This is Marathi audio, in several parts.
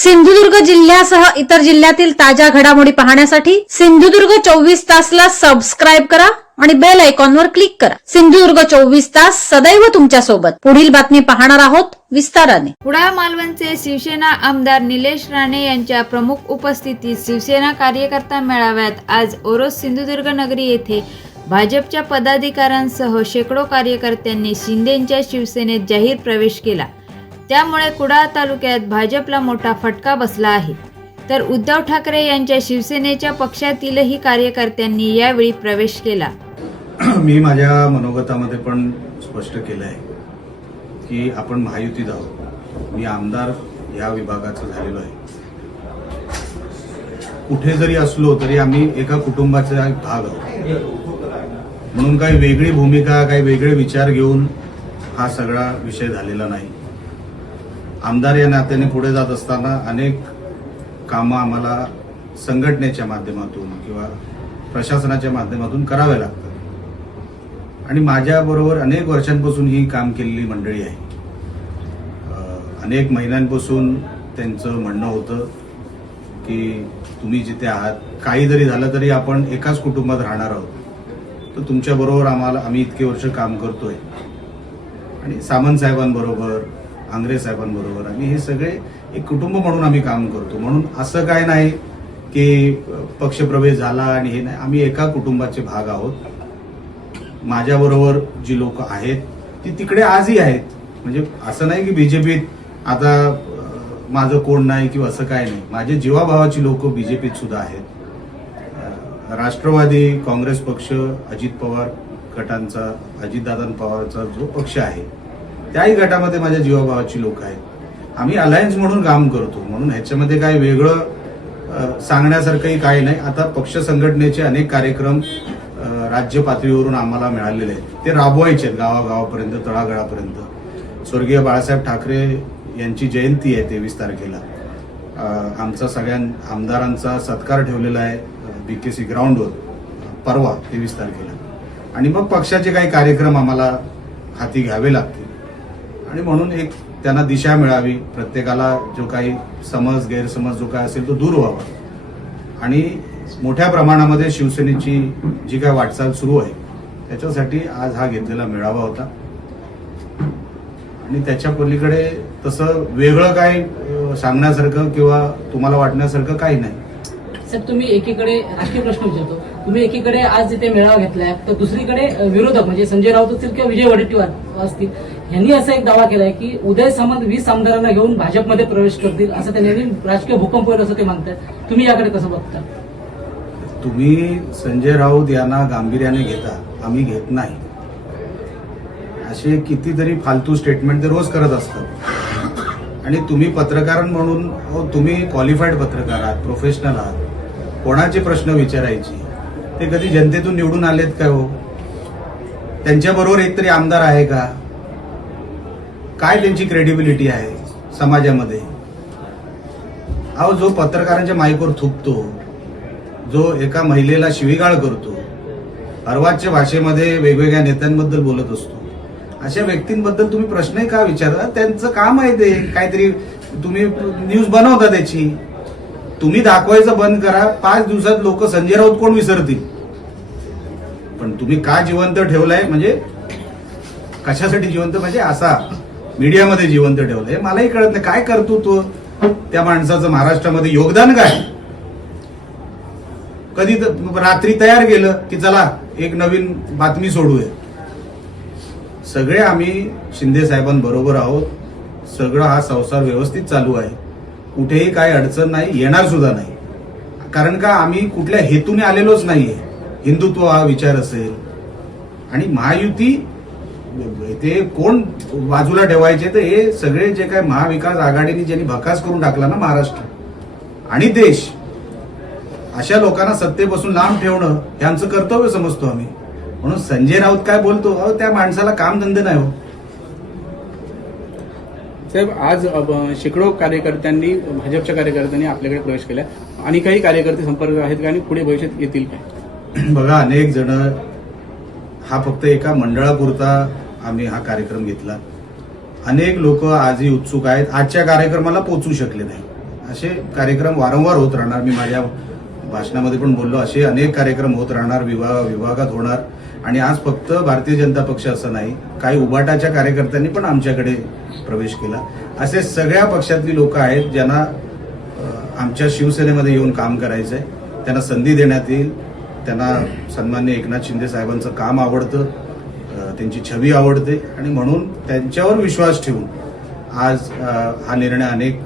सिंधुदुर्ग जिल्ह्यासह इतर जिल्ह्यातील ताज्या घडामोडी पाहण्यासाठी सिंधुदुर्ग चोवीस तासला सबस्क्राईब करा आणि बेल आयकॉनवर क्लिक करा. सिंधुदुर्ग चोवीस तास सदैव तुमच्यासोबत पुढील बातमी पाहणार आहोत विस्ताराने. कुडाळ मालवणचे शिवसेना आमदार निलेश राणे यांच्या प्रमुख उपस्थितीत शिवसेना कार्यकर्ता मेळाव्यात आज ओरोस सिंधुदुर्ग नगरी येथे भाजपच्या पदाधिकाऱ्यांसह शेकडो कार्यकर्त्यांनी शिंदेच्या शिवसेनेत जाहीर प्रवेश केला. त्यामुळे कुडाळ तालुक्यात भाजपला मोठा फटका बसला आहे. तर उद्धव ठाकरे यांच्या शिवसेनेच्या पक्षातीलही कार्यकर्त्यांनी यावेळी प्रवेश केला. मी माझ्या मनोगतामध्ये पण स्पष्ट केलं आहे की आपण महायुतीत आहोत. मी आमदार या विभागाचं झालेलो आहे. कुठे जरी असलो तरी आम्ही एका कुटुंबाचा एक भाग आहोत. म्हणून काही वेगळी भूमिका काही वेगळे विचार घेऊन हा सगळा विषय झालेला नाही. आमदार या नात्याने पुढे जात असताना अनेक कामं आम्हाला संघटनेच्या माध्यमातून किंवा प्रशासनाच्या माध्यमातून करावे लागतात. आणि माझ्याबरोबर अनेक वर्षांपासून ही काम केलेली मंडळी आहे. अनेक महिन्यांपासून त्यांचं म्हणणं होतं की तुम्ही जिथे आहात काही जरी झालं तरी आपण एकाच कुटुंबात राहणार आहोत. तर तुमच्याबरोबर आम्हाला आम्ही इतके वर्ष काम करतोय. आणि सामंत साहेबांबरोबर आंग्रे साहेबांबरोबर. आम्ही हे सगळे एक कुटुंब म्हणून आम्ही काम करतो. म्हणून असं काय नाही की पक्षप्रवेश झाला आणि हे नाही. आम्ही एका कुटुंबाचे भाग आहोत. माझ्याबरोबर जी लोक आहेत ती तिकडे आजही आहेत. म्हणजे असं नाही की बीजेपीत आता माझं कोण नाही किंवा असं काय नाही. माझे जीवाभावाची लोक बीजेपीत सुद्धा आहेत. राष्ट्रवादी काँग्रेस पक्ष अजित पवार गटांचा अजितदादा पवारचा जो पक्ष आहे त्याही गटामध्ये माझ्या जीवाभावाची लोक आहेत. आम्ही अलायन्स म्हणून काम करतो. म्हणून ह्याच्यामध्ये काय वेगळं सांगण्यासारखंही काही नाही. आता पक्ष संघटनेचे अनेक कार्यक्रम राज्य पातळीवरून आम्हाला मिळालेले आहेत. ते राबवायचे आहेत गावागावापर्यंत तळागळापर्यंत. स्वर्गीय बाळासाहेब ठाकरे यांची जयंती आहे तेवीस तारखेला. आमचा सगळ्या आमदारांचा सत्कार ठेवलेला आहे बी के सी ग्राउंडवर परवा तेवीस तारखेला. आणि मग पक्षाचे काही कार्यक्रम आम्हाला हाती घ्यावे लागतात आणि म्हणून एक त्यांना दिशा मिळावी प्रत्येकाला जो काही समज गैरसमज जो काय असेल तो दूर व्हावा. आणि मोठ्या प्रमाणामध्ये शिवसेनेची जी काय वाटचाल सुरू आहे त्याच्यासाठी आज हा घेतलेला मेळावा होता. आणि त्याच्या पलीकडे तसं वेगळं काय सांगण्यासारखं किंवा तुम्हाला वाटण्यासारखं काही नाही. सर तुम्ही एकीकडे राजकीय प्रश्न विचारतो. तुम्ही एकीकडे आज जिथे मेळावा घेतलाय तर दुसरीकडे विरोधक म्हणजे संजय राऊत असतील किंवा विजय वडेट्टीवार असतील यांनी असा एक दावा केलाय की उदय सामंत वीस आमदारांना घेऊन भाजपमध्ये प्रवेश करतील असं त्यांनी राजकीय भूकंप होईल असं ते म्हणतात. तुम्ही याकडे कसं बघता? तुम्ही संजय राऊत यांना गांभीर्याने घेता आम्ही घेत नाही. असे कितीतरी फालतू स्टेटमेंट ते रोज करत असतात. आणि तुम्ही पत्रकार म्हणून अहो, तुम्ही क्वालिफाईड पत्रकार आहात प्रोफेशनल आहात. कोणाचे प्रश्न विचारायचे? ते कधी जनतेतून निवडून आलेत का हो? त्यांच्याबरोबर एकतरी आमदार आहे का? काय त्यांची क्रेडिबिलिटी आहे समाजामध्ये? अहो जो पत्रकारांच्या माईकवर थुकतो जो एका महिलेला शिवीगाळ करतो अर्वाजच्या भाषेमध्ये वेगवेगळ्या नेत्यांबद्दल बोलत असतो अशा व्यक्तींबद्दल तुम्ही प्रश्नही का विचारा त्यांचं काम आहे ते काहीतरी तुम्ही न्यूज बनवता त्याची. तुम्ही दाखवायचं बंद करा. पाच दिवसात लोक संजय राऊत कोण विसरतील? पण तुम्ही का जिवंत ठेवलाय? म्हणजे कशासाठी जिवंत? म्हणजे असा मीडियामध्ये जिवंत ठेवलंय. मलाही कळत नाही. काय करतो तो त्या माणसाचं? महाराष्ट्रामध्ये योगदान काय? कधी रात्री तयार केलं की चला एक नवीन बातमी सोडूया. सगळे आम्ही शिंदे साहेबांबरोबर आहोत. सगळं हा संसार व्यवस्थित चालू आहे. कुठेही काही अडचण नाही येणार सुद्धा नाही. कारण का आम्ही कुठल्या हेतूने आलेलोच नाहीये. हिंदुत्व हा विचार असेल. आणि महायुती ते कोण बाजूला ठेवायचे तर हे सगळे जे काय महाविकास आघाडीने ज्यांनी भकास करून टाकला ना महाराष्ट्र आणि देश अशा लोकांना सत्तेपासून लांब ठेवणं हे आमचं कर्तव्य समजतो आम्ही. म्हणून संजय राऊत काय बोलतो अहो त्या माणसाला कामधंदे नाही हो. साहेब आज शेकडो कार्यकर्त्यांनी भाजपच्या कार्यकर्त्यांनी आपल्याकडे प्रवेश केला आणि काही कार्यकर्ते संपर्क आहेत का आणि पुढे भविष्यात येतील काय बघा अनेक जण हा फक्त एका मंडळापुरता आम्ही हा कार्यक्रम घेतला. अनेक लोक आजही उत्सुक आहेत. आजच्या कार्यक्रमाला पोचू शकले नाही. असे कार्यक्रम वारंवार होत राहणार. मी माझ्या भाषणामध्ये पण बोललो असे अनेक कार्यक्रम होत राहणार. विभाग विभागात होणार. आणि आज फक्त भारतीय जनता पक्ष असं नाही काही उबाटाच्या कार्यकर्त्यांनी पण आमच्याकडे प्रवेश केला. असे सगळ्या पक्षातली लोक आहेत ज्यांना आमच्या शिवसेनेमध्ये येऊन काम करायचं आहे त्यांना संधी देण्यात येईल. त्यांना सन्मान्य एकनाथ शिंदे साहेबांचं काम आवडतं. त्यांची छवी आवडते. आणि म्हणून त्यांच्यावर विश्वास ठेवून आज हा निर्णय अनेक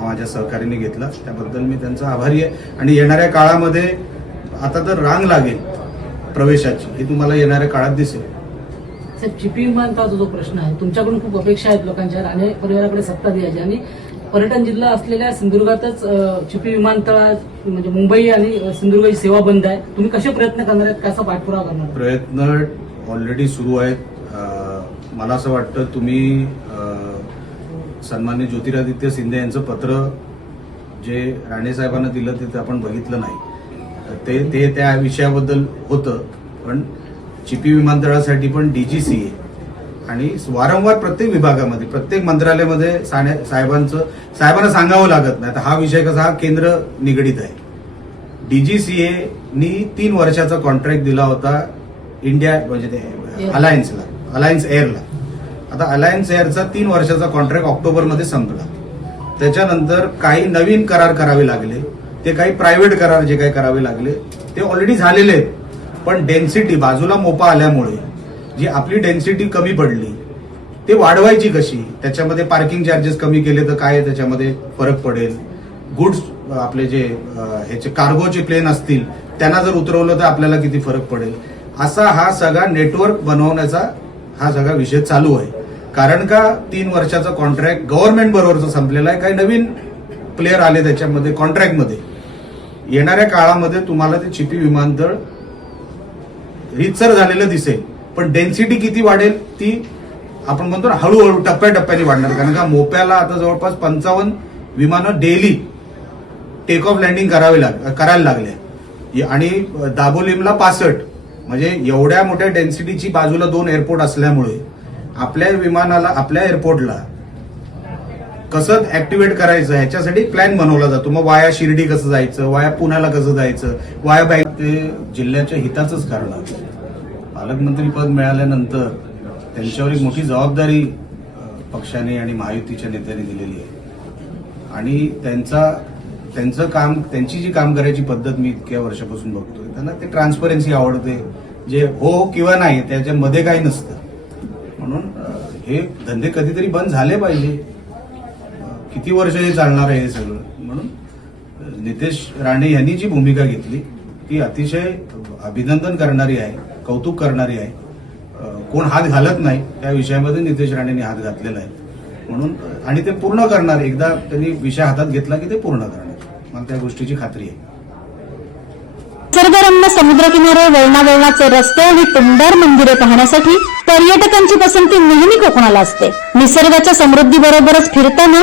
माझ्या सहकार्याने घेतला. त्याबद्दल मी त्यांचा आभारी आहे. आणि येणाऱ्या काळामध्ये आता तर रांग लागेल प्रवेशाची. ही तुम्हाला येणाऱ्या काळात दिसेल. साहेब चिपी विमानतळाचा जो प्रश्न आहे तुमच्याकडून खूप अपेक्षा आहेत लोकांच्या आणि परिवाराकडे सत्ता द्यायची आणि पर्यटन जिल्हा असलेल्या सिंधुदुर्गातच चिपी विमानतळ म्हणजे मुंबई आणि सिंधुदुर्ग सेवा बंद आहे. तुम्ही कसे प्रयत्न करणार आहेत? कसा पाठपुरावा करणार प्रयत्न ऑलरेडी सुरू आहेत. मला असं वाटतं तुम्ही सन्मान्य ज्योतिरादित्य शिंदे यांचं पत्र जे राणे साहेबांना दिलं ते ते आपण बघितलं नाही. ते ते त्या विषयाबद्दल होतं. पण चिपी विमानतळासाठी पण डीजीसीए आणि वारंवार प्रत्येक विभागामध्ये प्रत्येक मंत्रालयामध्ये साने- साहेबांचं साहेबांना सांगावं लागत नाही. आता हा विषय कसा हा केंद्र निगडीत आहे. डीजीसीए नी तीन वर्षाचा कॉन्ट्रॅक्ट दिला होता इंडिया म्हणजे ते अलायन्सला अलायन्स एअरला आता अलायन्स एअरचा तीन वर्षाचा कॉन्ट्रॅक्ट ऑक्टोबरमध्ये संपला. त्याच्यानंतर काही नवीन करार करावे लागले. ते काही प्रायव्हेट करार जे काही करावे लागले ते ऑलरेडी झालेले आहेत. पण डेन्सिटी बाजूला मोपा आल्यामुळे जी आपली डेन्सिटी कमी पडली ते वाढवायची कशी? त्याच्यामध्ये पार्किंग चार्जेस कमी केले तर काय? त्याच्यामध्ये फरक पडेल. गुड्स आपले जे ह्याचे कार्गोचे प्लेन असतील त्यांना जर उतरवलं तर आपल्याला किती फरक पडेल? असा हा सगळा नेटवर्क बनवण्याचा हा सगळा विषय चालू आहे. कारण का तीन वर्षाचा कॉन्ट्रॅक्ट गव्हर्नमेंट बरोबरचा संपलेला आहे. काही नवीन प्लेयर आले त्याच्यामध्ये कॉन्ट्रॅक्टमध्ये येणाऱ्या काळामध्ये तुम्हाला ते चिपी विमानतळ रिचर झालेलं दिसेल. पण डेन्सिटी किती वाढेल ती आपण म्हणतो ना हळूहळू टप्प्याटप्प्याने वाढणार. कारण का मोप्याला आता जवळपास पंचावन्न विमानं डेली टेक ऑफ लँडिंग करावी लाग करायला लागले. आणि दाबोलीमला पासष्ट. म्हणजे एवढ्या मोठ्या डेन्सिटीची बाजूला दोन एअरपोर्ट असल्यामुळे आपल्या विमानाला आपल्या एअरपोर्टला कसं ऍक्टिव्हेट करायचं ह्याच्यासाठी प्लॅन बनवला जातो. मग वाया शिर्डी कसं जायचं वाया पुण्याला कसं जायचं वाया बाय ते जिल्ह्याच्या हिताचंच कारण आहे. पालकमंत्री पद मिळाल्यानंतर त्यांच्यावर एक मोठी जबाबदारी पक्षाने आणि महायुतीच्या नेत्याने दिलेली आहे. आणि त्यांचा त्यांचं काम त्यांची जी काम करायची पद्धत मी इतक्या वर्षापासून बघतोय. त्यांना ते ट्रान्सपरन्सी आवडते. जे हो किंवा नाही त्याच्यामध्ये काही नसतं. म्हणून हे धंदे कधीतरी बंद झाले पाहिजे. किती वर्ष हे चालणार आहे हे सगळं? म्हणून नितेश राणे यांनी जी भूमिका घेतली ती अतिशय अभिनंदन करणारी आहे कौतुक करणारी आहे. कोण हात घालत नाही त्या विषयामध्ये नितेश राणेंनी हात घातलेला आहे. म्हणून आणि ते पूर्ण करणार एकदा त्यांनी विषय हातात घेतला की ते पूर्ण करणार. मला त्या गोष्टीची खात्री आहे. निसर्गरम्य समुद्रकिनारे वळणावळणाचे रस्ते आणि टुमदार मंदिरे पाहण्यासाठी पर्यटकांची पसंती नेहमी कोकणाला असते. निसर्गाच्या समृद्धी बरोबरच फिरताना